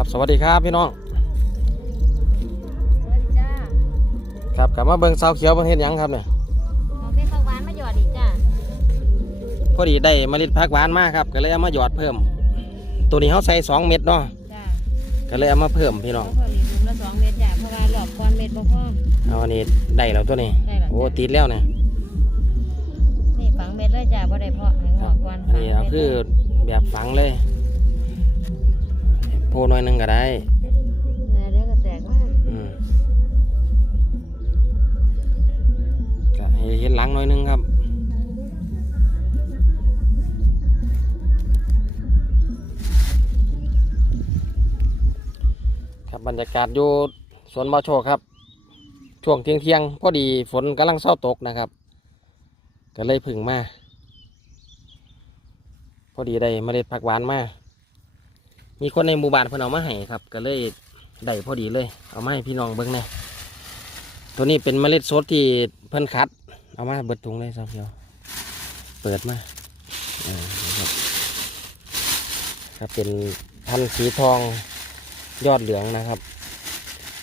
ครับสวัสดีครับพี่น้องสวัสดีจ้าครับกลับมาเบิ่งเสาเขียวประเทศยังครับเนี่ยหมอเม็ดผักหวานมาหยอดอีกจ้าพอดีได้เมล็ดพักหวานมาครับ ก็เลยเอามาหยอดเพิ่ม ตัวนี้เขาใส่สองเม็ดเนาะจ้าก็เลยเอามาเพิ่มพี่น้องเขาเพิ่มอีกถุงละสองเม็ดจ้าเพราะว่าหลอกก้อนเม็ดบ่พอ เอาอันนี้ได้แล้วตัวนี้ ได้แล้ว โอ้ติดแล้วเนี่ยนี่ฝังเม็ดเลยจ้าบ่ได้เพาะให้งอกก่อนอันนี้เอาคือแบบฝังเลย โพหน่อยหนึงก็ได้เดี๋ยวก็แตกมาอืมก็ให้เห็นหลังหน่อยหนึงครับครับบรรยากาศอยู่สวนบาโชคครับ ช่วงเที่ยงเที่ยงๆพอดีฝนกำลังเศร้าตกนะครับ ก็เลยพึ่งมา พอดีได้เมล็ดผักหวานมา มีคนในหมู่บ้านเพิ่นเอามาให้ครับ ก็เลยได้พอดีเลย เอามาให้พี่น้องเบิ่งแหน่ตัวนี้เป็นเมล็ดสดที่เพิ่นคัด เอามาเบิดถุงเลยสักเดียวเปิดมาอ่าครับครับเป็นพันธุ์สีทองยอดเหลืองนะครับ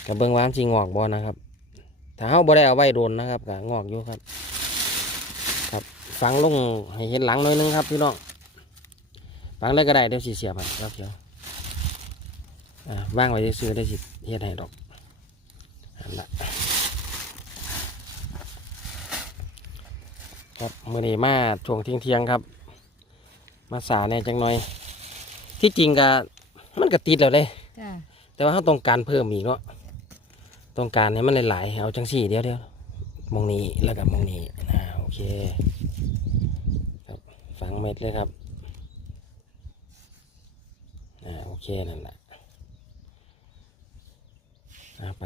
กับเบิ่งว่ามันสิงอกบ่นะครับถ้าเฮาบ่ได้เอาไว้โดนนะครับก็งอกอยู่ครับ ครับฝังลงให้เห็นหลังหน่อยหนึงครับพี่น้องฝังเลยก็ได้เดี๋ยวสิเสียบครับเดี๋ยวอ่ ว่างไว้ซื้อๆได้สิเฮ็ดให้ดอกอันละครับมื่อนี้มาช่วงเที่ยงเที่ยงๆครับ มาสาแหน่จังหน่อย ที่จริงก็มันก็ติดแล้วเลยจ้าแต่ว่าเขาต้องการเพิ่มอีกเนาะต้องการให้มันหลายๆเอาจังสี่เดียวเดียวมองนี้แล้วกับมองนี้อ่าโอเคครับฝังเม็ดเลยครับอ่าโอเคนั่นแหละอะ ไป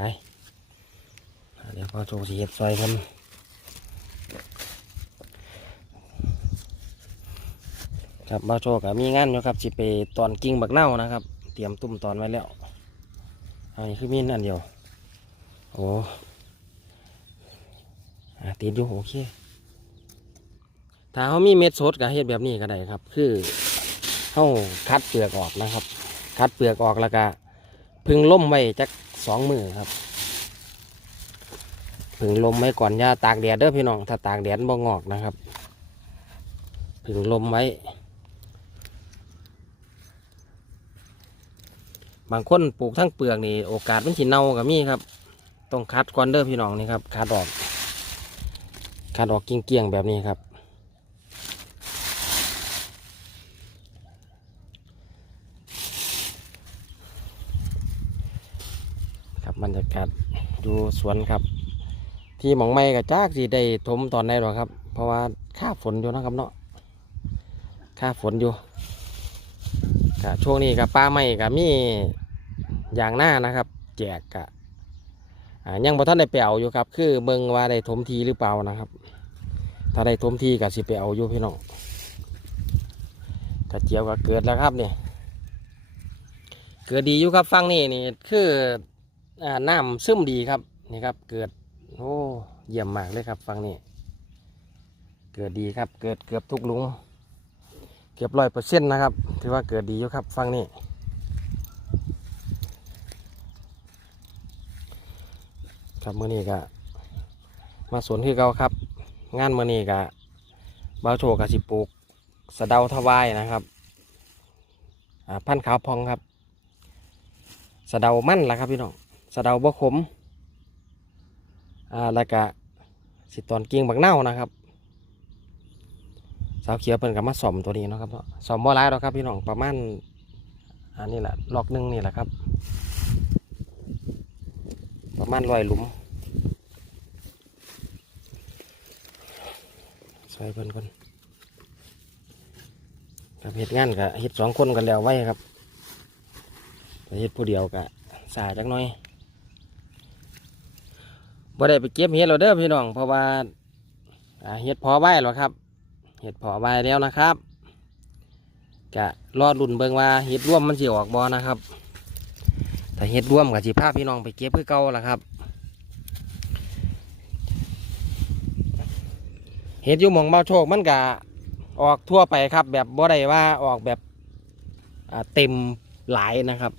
เดี๋ยวพ่อโชว์สีเห็ดซอยกันครับบ่าโชว์กับมีงานอยู่ครับสิไปตอนกิ่งบักเน่านะครับ เตรียมตุ่มตอนไว้แล้วอันนี้คือมีนอันเดียว โอ้อะติดอยู่โอเค ถ้าเขามีเม็ดสดกับเห็ดแบบนี้ก็ได้ครับ คือเขาคัดเปลือกออกนะครับ คัดเปลือกออกแล้วก็พึ่งล่มไว้จัก สองมือครับพึ่งลมไว้ก่อนอย่าตากแดดเด้อพี่น้อง ถ้าตากแดดบ่งอกนะครับพึ่งลมไว้ บางคนปลูกทั้งเปลือกนี่โอกาสมันสิเน่ากับมีครับ ต้องคัดก่อนเด้อพี่น้องนี่ครับคัดออกคัดออกเกี้ยงๆแบบนี้ครับ บรรยากาศดูสวนครับ ที่หมองไม่กับจากสิได้ถมตอนไหนหรอครับ เพราะว่าค่าฝนอยู่นะครับเนาะค่าฝนอยู่กะช่วงนี้กับป้าไม่กับมีอย่างหน้านะครับ แจกกะยังบ่ท่านได้ไปเอาอยู่ครับ คือเบิ่งว่าได้ถมทีหรือเปล่านะครับ ถ้าได้ถมทีกับสิไปเอาอยู่พี่น้องกระเจียวก็เกิดแล้วครับเนี่ยเกิดดีอยู่ครับฟังนี่นี่คือ น้ำซึมดีครับนี่ครับ เกิดโอ้เยี่ยมมากเลยครับฟังนี่เกิดดีครับ เกิดเกือบทุกลุงเกือบร้อยเปอร์เซ็นต์นะครับ ถือว่าเกิดดีอยู่ครับฟังนี่ครับมื่อนี้ก็มาสวนที่เก่าครับ งานมื่อนี้ก็บ่าวโชกบสิปลูกสะเดาทวายนะครับอ่าพันขาวพองครับ สะเดามั่นละครับพี่น้อง สะเดาบ่ขมอ่าแล้วก็สิตอนกิ่งบักเน่านะครับสาวเขียวเพิ่นก็มาซ่อมตัวนี้นะครับเนาะซ่อมบ่หลายหรอกครับพี่น้องประมาณอันนี้แหละล็อกหนึงนี่แหละครับ ประมาณร้อยหลุมใส่เพิ่นก่อนกับเฮ็ดงานกับเฮ็ดสองคนกันแล้วไว้ครับแต่เฮ็ดผู้เดียวก็สาจักหน่อย บ่ได้ไปเก็บเห็ดเราเด้อพี่น้อง เพราะว่าเห็ดพอไว้หรอครับเห็ดพอไว้แล้วนะครับกะรอดรุ่นเบิงว่าเห็ดร่วมมันสิออกบ่นะครับถ้าเห็ดร่วมกับสิพาพี่น้องไปเก็บคือเก่าล่ะครับเห็ดอยู่หมองเบาโชคมันกะออกทั่วไปครับ แบบบ่ได้ว่าออกแบบเต็มหลายนะครับ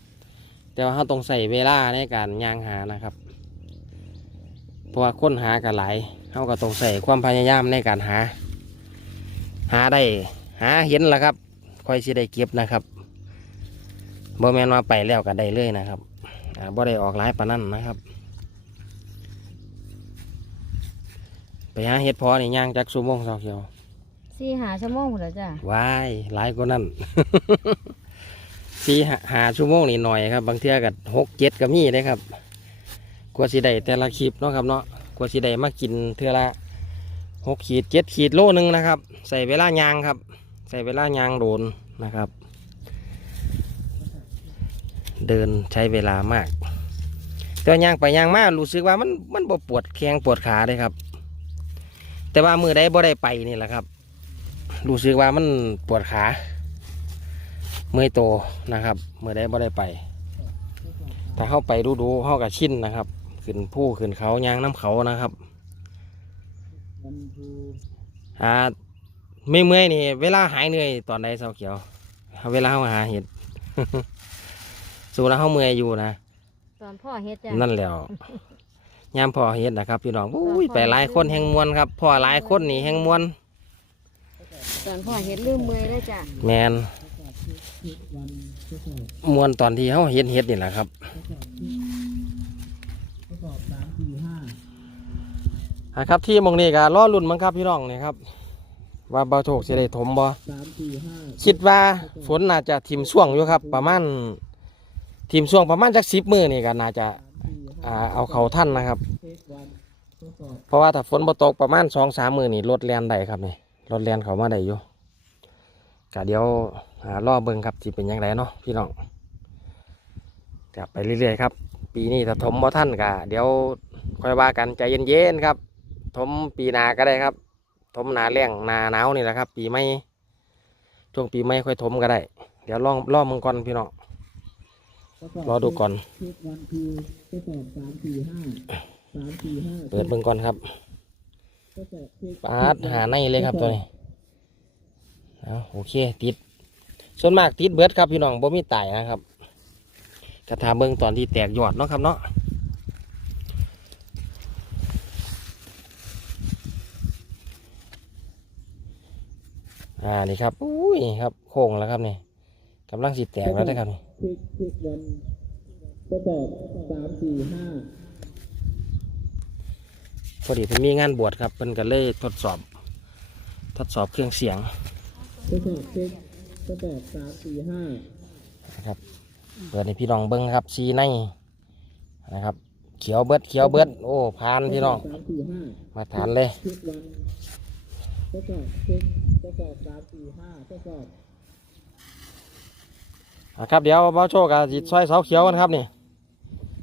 แต่ว่าเขาต้องใส่เวลาในการย่างหานะครับ เพราะว่าค้นหากันหลายเขาก็ต้องใส่ความพยายามในการหา หาได้หาเห็นแล้วครับค่อยสิได้เก็บนะครับบ่แมนว่าไปแล้วก็ได้เลยนะครับอ่าบ่ได้ออกหลายปานนั้นนะครับ ไปหาเห็ดพอนี่ย่างจากสุโมงเสาเขียวสี่หาชั่วโมงพุ่นละจ้ะวายหลายกว่านั้นสี่หาหาชั่วโมงนี่หน่อยครับ บางเทื่อกับหกเจ็ดก็มีได้ครับก ว่าสิได้แต่ละคลิปเนาะครับเนาะกว่าสิได้มากินเทื่อละหกขีดเจ็ดขีดโลหนึงนะครับ ใส่เวลายางครับ ใส่เวลายางโดนนะครับ เดินใช้เวลามากแต่ว่ายางไปยางมารู้สึกว่ามันมันบ่ปวดแข้งปวดขาเลยครับ แต่ว่ามือใดบ่ได้ไปนี่แหละครับรู้สึกว่ามันปวดขาเมื่อยโตนะครับ เมื่อได้บ่ได้ไปถ้าเข้าไปดูดูๆเข้ากับชินนะครับ ขึ้นผู้ขึ้นเขายางน้ำเขานะครับอ่าไม่เมื่อยนี่ เวลาหายเหนื่อยตอนใดเสาเขียว เวลาเขาหาเห็ดสู้แล้วเขาเมื่อยอยู่นะตอนพ่อเฮ็ดจ้ะนั่นแหล้วยามพอเห็ดนะครับพี่น้องอุ้ยไปหลายคนแห่งมวนครับพอหลายคนนี่แห่งมวนตอนพ่อเฮ็ดลืมมือเลยจ้ะแมนมวนตอนที่เขาเห็นเห็ดนี่แหละครับ อะครับที่มองนี้ก็รอลุ่นมั้งครับพี่น้องนี่ครับ ว่าเบาโชคสิได้ถมบ่คิดว่าฝนน่าจะทิมช่วงอยู่ครับ ประมาณทิมช่วงประมาณจักสิบมือนี่ก็น่าจะอ่าเอาเขาท่านนะครับ เพราะว่าถ้าฝนบ่ตกประมาณสองสามมือนี่รถแลนได้ครับนี่รถแลนเขามาได้อยู่ก็เดี๋ยวหารอเบิ่งครับที่เป็นยังไงเนาะพี่น้องกลับไปเรื่อยๆครับ ปีนี้ถ้าถมบ่ท่านก็เดี๋ยวค่อยว่ากันใจเย็นๆครับ ถมปีหนาก็ได้ครับ ถมหนาแรงหนาหนาวนี่แหละครับ ปีไม่ช่วงปีไม่ค่อยถมก็ได้ เดี๋ยวลองลองมึงก่อนพี่น้องรอดูก่อนวันคือทดสอบสามสี่ห้าสามสี่ห้าเปิดเบิ่งก่อนครับทดสอบเช็คปาดหาในเลยครับตัวนี้เอาโอเค ติด ส่วนมากติดเบิดครับพี่น้องบ่มีตายนะครับกระทาเบิ่งตอนที่แตกยอดเนาะครับเนาะ อ่านี่ครับอุ้ยครับโค้งแล้วครับนี่กำลังสิแตกแล้วนะครับนี่เช็คเช็ควันทดสอบสามสี่ห้าพอดีเพิ่นมีงานบวชครับเพิ่นก็เลยทดสอบ ทดสอบเครื่องเสียงทดสอบเช็คทดสอบสามสี่ห้านะครับเปิดให้พี่น้องเบิ้งครับซีในนะครับ เขียวเบิดเขียวเบิดโอ้พานพี่น้องสามสี่ห้ามาทานเลยเช็ควัน ทดสอบเช็คทดสอบสามสี่ห้าทดสอบอะครับเดี๋ยวเบาโชคกับจิตซอยเสาเขียวกันครับนี่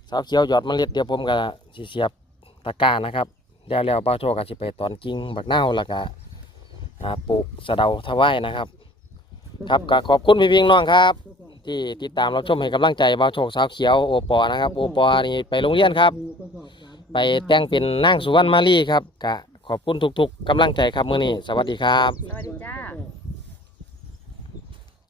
เสาเขียวหยอดเมล็ดเดี๋ยวผมกับสิเสียบตะกร้านะครับเดี๋ยวแล้วเบาโชคกับสิไปตอนกิ่งบักเน่าวแล้วก็อ่าปลูกสะเดาทวายนะครับ ครับก็ขอบคุณพี่พิงน้องครับ ที่ติดตามรับชมให้กำลังใจเบาโชคสาเขียวโอปอนะครับโอปอนี่ไปโรงเรียนครับ ไปแต่งเป็นนางสุวรรณมาลีครับกะ ขอบคุณทุกๆกำลังใจครับมื่อนี้ สวัสดีครับ สวัสดีจ้าทดสอบ